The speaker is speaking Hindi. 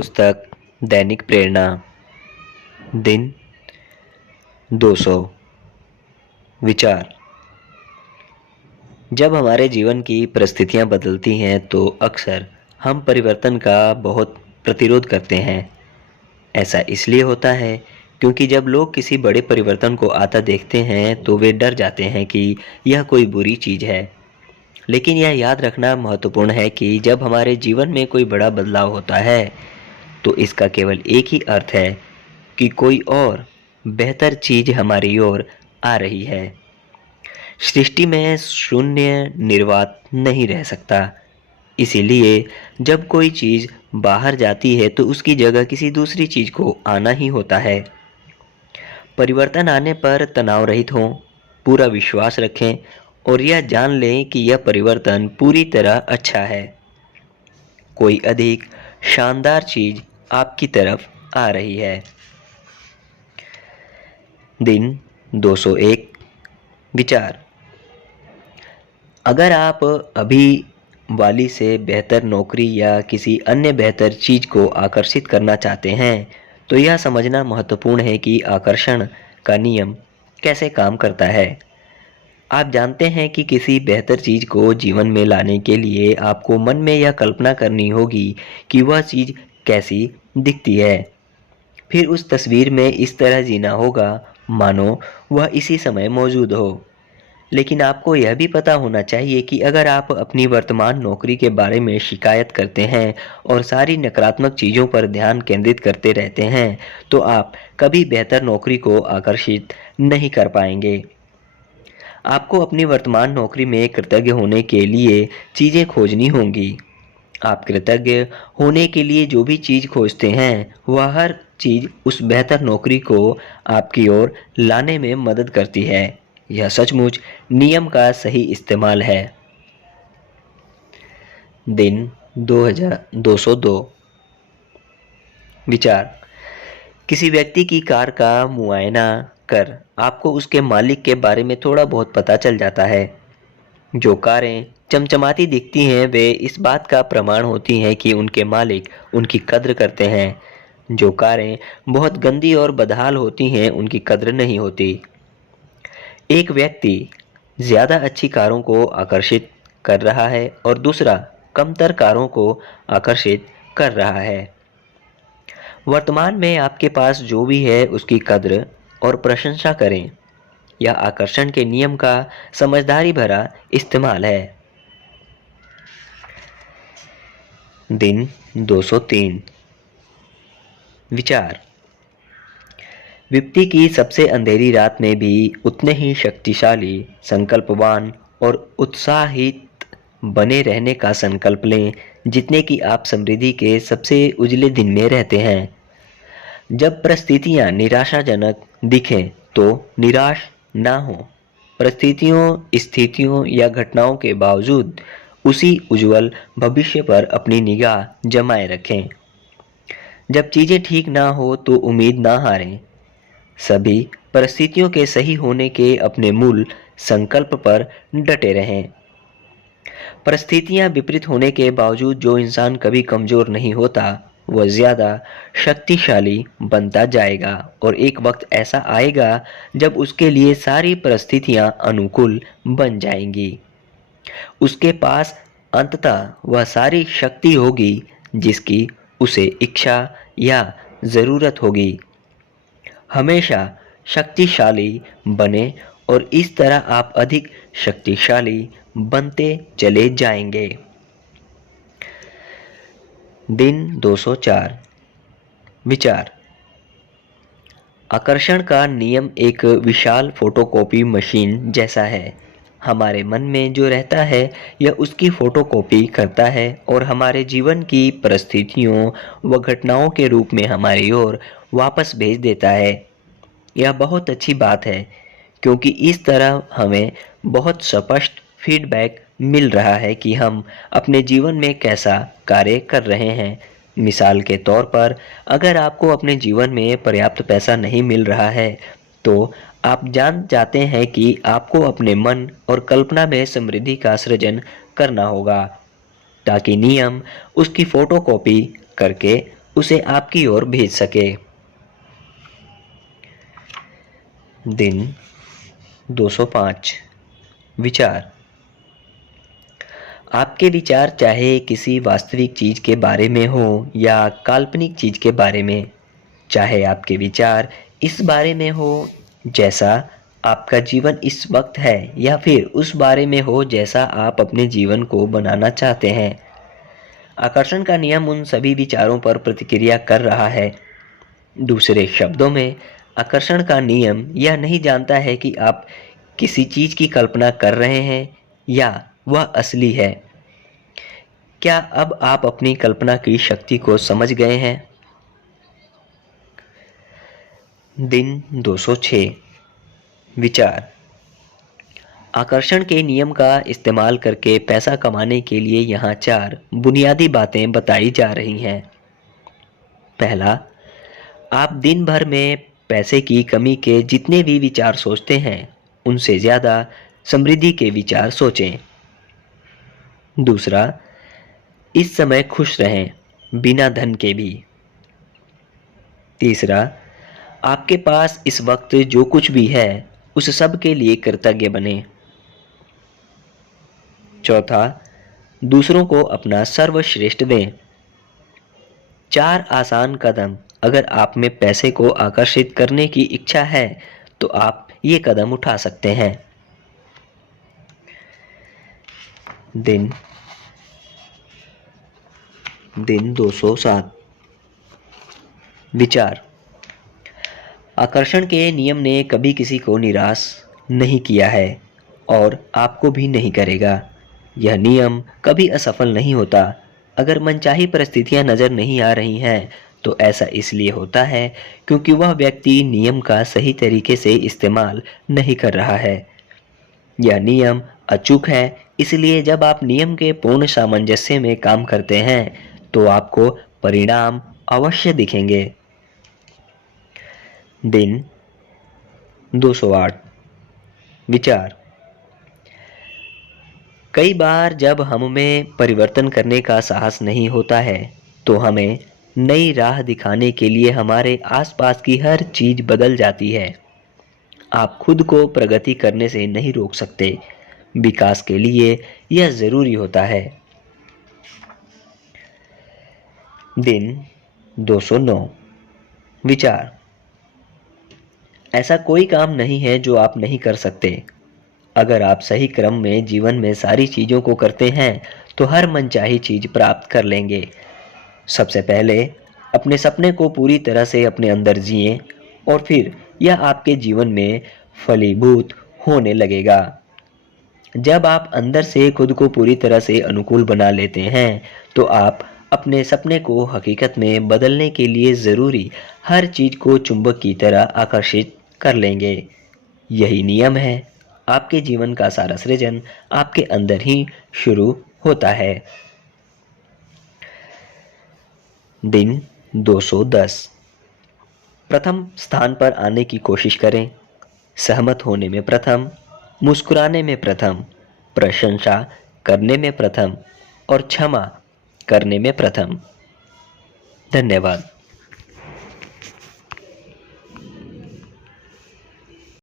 पुस्तक दैनिक प्रेरणा दिन 200। विचार। जब हमारे जीवन की परिस्थितियां बदलती हैं तो अक्सर हम परिवर्तन का बहुत प्रतिरोध करते हैं। ऐसा इसलिए होता है क्योंकि जब लोग किसी बड़े परिवर्तन को आता देखते हैं तो वे डर जाते हैं कि यह कोई बुरी चीज़ है। लेकिन यह याद रखना महत्वपूर्ण है कि जब हमारे जीवन में कोई बड़ा बदलाव होता है तो इसका केवल एक ही अर्थ है कि कोई और बेहतर चीज हमारी ओर आ रही है। सृष्टि में शून्य निर्वात नहीं रह सकता। इसीलिए जब कोई चीज बाहर जाती है तो उसकी जगह किसी दूसरी चीज को आना ही होता है। परिवर्तन आने पर तनाव रहित हों, पूरा विश्वास रखें और यह जान लें कि यह परिवर्तन पूरी तरह अच्छा है। कोई अधिक शानदार चीज आपकी तरफ आ रही है। दिन 201। विचार। अगर आप अभी वाली से बेहतर नौकरी या किसी अन्य बेहतर चीज को आकर्षित करना चाहते हैं तो यह समझना महत्वपूर्ण है कि आकर्षण का नियम कैसे काम करता है। आप जानते हैं कि किसी बेहतर चीज को जीवन में लाने के लिए आपको मन में यह कल्पना करनी होगी कि वह चीज कैसी दिखती है। फिर उस तस्वीर में इस तरह जीना होगा मानो वह इसी समय मौजूद हो। लेकिन आपको यह भी पता होना चाहिए कि अगर आप अपनी वर्तमान नौकरी के बारे में शिकायत करते हैं और सारी नकारात्मक चीज़ों पर ध्यान केंद्रित करते रहते हैं तो आप कभी बेहतर नौकरी को आकर्षित नहीं कर पाएंगे। आपको अपनी वर्तमान नौकरी में कृतज्ञ होने के लिए चीज़ें खोजनी होंगी। आप कृतज्ञ होने के लिए जो भी चीज़ खोजते हैं वह हर चीज़ उस बेहतर नौकरी को आपकी ओर लाने में मदद करती है। यह सचमुच नियम का सही इस्तेमाल है। दिन 202। विचार। किसी व्यक्ति की कार का मुआयना कर आपको उसके मालिक के बारे में थोड़ा बहुत पता चल जाता है। जो कारें चमचमाती दिखती हैं वे इस बात का प्रमाण होती हैं कि उनके मालिक उनकी कद्र करते हैं। जो कारें बहुत गंदी और बदहाल होती हैं उनकी कद्र नहीं होती। एक व्यक्ति ज़्यादा अच्छी कारों को आकर्षित कर रहा है और दूसरा कमतर कारों को आकर्षित कर रहा है। वर्तमान में आपके पास जो भी है उसकी कद्र और प्रशंसा करें। यह आकर्षण के नियम का समझदारी भरा इस्तेमाल है। दिन 203। विचार। विपत्ति की सबसे अंधेरी रात में भी उतने ही शक्तिशाली, संकल्पवान और उत्साहित बने रहने का संकल्प लें जितने कि आप समृद्धि के सबसे उजले दिन में रहते हैं। जब परिस्थितियां निराशाजनक दिखें तो निराश ना हो। परिस्थितियों, स्थितियों या घटनाओं के बावजूद उसी उज्जवल भविष्य पर अपनी निगाह जमाए रखें। जब चीज़ें ठीक ना हो तो उम्मीद ना हारें। सभी परिस्थितियों के सही होने के अपने मूल संकल्प पर डटे रहें। परिस्थितियां विपरीत होने के बावजूद जो इंसान कभी कमजोर नहीं होता वह ज्यादा शक्तिशाली बनता जाएगा और एक वक्त ऐसा आएगा जब उसके लिए सारी परिस्थितियां अनुकूल बन जाएंगी। उसके पास अंततः वह सारी शक्ति होगी जिसकी उसे इच्छा या जरूरत होगी। हमेशा शक्तिशाली बने और इस तरह आप अधिक शक्तिशाली बनते चले जाएंगे। दिन 204। विचार। आकर्षण का नियम एक विशाल फोटोकॉपी मशीन जैसा है। हमारे मन में जो रहता है यह उसकी फोटोकॉपी करता है और हमारे जीवन की परिस्थितियों व घटनाओं के रूप में हमारी ओर वापस भेज देता है। यह बहुत अच्छी बात है क्योंकि इस तरह हमें बहुत स्पष्ट फीडबैक मिल रहा है कि हम अपने जीवन में कैसा कार्य कर रहे हैं। मिसाल के तौर पर अगर आपको अपने जीवन में पर्याप्त पैसा नहीं मिल रहा है तो आप जान जाते हैं कि आपको अपने मन और कल्पना में समृद्धि का सृजन करना होगा ताकि नियम उसकी फोटोकॉपी करके उसे आपकी ओर भेज सके। दिन 205 विचार। आपके विचार चाहे किसी वास्तविक चीज के बारे में हो या काल्पनिक चीज के बारे में, चाहे आपके विचार इस बारे में हो जैसा आपका जीवन इस वक्त है या फिर उस बारे में हो जैसा आप अपने जीवन को बनाना चाहते हैं, आकर्षण का नियम उन सभी विचारों पर प्रतिक्रिया कर रहा है। दूसरे शब्दों में, आकर्षण का नियम यह नहीं जानता है कि आप किसी चीज की कल्पना कर रहे हैं या वह असली है। क्या अब आप अपनी कल्पना की शक्ति को समझ गए हैं? दिन 206 विचार। आकर्षण के नियम का इस्तेमाल करके पैसा कमाने के लिए यहाँ 4 बुनियादी बातें बताई जा रही हैं। पहला, आप दिन भर में पैसे की कमी के जितने भी विचार सोचते हैं उनसे ज़्यादा समृद्धि के विचार सोचें। दूसरा, इस समय खुश रहें, बिना धन के भी। तीसरा, आपके पास इस वक्त जो कुछ भी है उस सब के लिए कृतज्ञ बने। चौथा, दूसरों को अपना सर्वश्रेष्ठ दें। 4 आसान कदम। अगर आप में पैसे को आकर्षित करने की इच्छा है तो आप ये कदम उठा सकते हैं। दिन 207 विचार। आकर्षण के नियम ने कभी किसी को निराश नहीं किया है और आपको भी नहीं करेगा। यह नियम कभी असफल नहीं होता। अगर मनचाही परिस्थितियां नजर नहीं आ रही हैं तो ऐसा इसलिए होता है क्योंकि वह व्यक्ति नियम का सही तरीके से इस्तेमाल नहीं कर रहा है। यह नियम अचूक है, इसलिए जब आप नियम के पूर्ण सामंजस्य में काम करते हैं तो आपको परिणाम अवश्य दिखेंगे। दिन 208 विचार। कई बार जब हम में परिवर्तन करने का साहस नहीं होता है तो हमें नई राह दिखाने के लिए हमारे आसपास की हर चीज बदल जाती है। आप खुद को प्रगति करने से नहीं रोक सकते। विकास के लिए यह जरूरी होता है। दिन 209 विचार। ऐसा कोई काम नहीं है जो आप नहीं कर सकते। अगर आप सही क्रम में जीवन में सारी चीज़ों को करते हैं तो हर मनचाही चीज़ प्राप्त कर लेंगे। सबसे पहले अपने सपने को पूरी तरह से अपने अंदर जिएं और फिर यह आपके जीवन में फलीभूत होने लगेगा। जब आप अंदर से खुद को पूरी तरह से अनुकूल बना लेते हैं तो आप अपने सपने को हकीकत में बदलने के लिए ज़रूरी हर चीज़ को चुंबक की तरह आकर्षित कर लेंगे। यही नियम है। आपके जीवन का सारा सृजन आपके अंदर ही शुरू होता है। दिन 210 प्रथम स्थान पर आने की कोशिश करें। सहमत होने में प्रथम, मुस्कुराने में प्रथम, प्रशंसा करने में प्रथम और क्षमा करने में प्रथम। धन्यवाद।